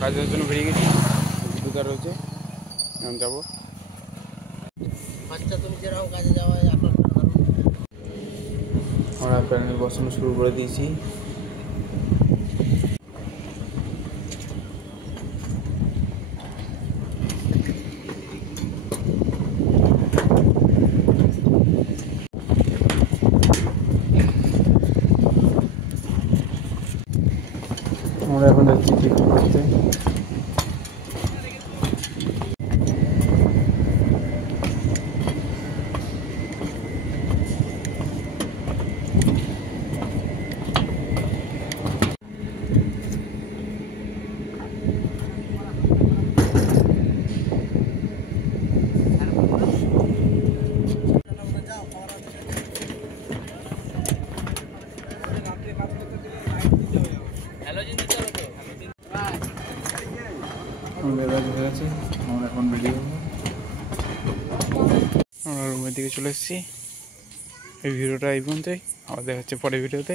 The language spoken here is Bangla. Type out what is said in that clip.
কাজের জন্য বেরিয়ে গেছি, দোকান রয়েছে, এখন যাবো। আচ্ছা, তুমি যেরকম কাজে যাওয়া এখন আমরা প্যানেল বসানো শুরু করে দিয়েছি। আমরা এখন যাচ্ছি ঠিক করতে। আমাদের কাজ হয়ে গেছে, আমরা এখন বেরিয়ে যাবো। আমরা রুমের দিকে চলে এসেছি। এই ভিডিওটা এই পর্যন্তই, আবার দেখা হচ্ছে পরের ভিডিওতে।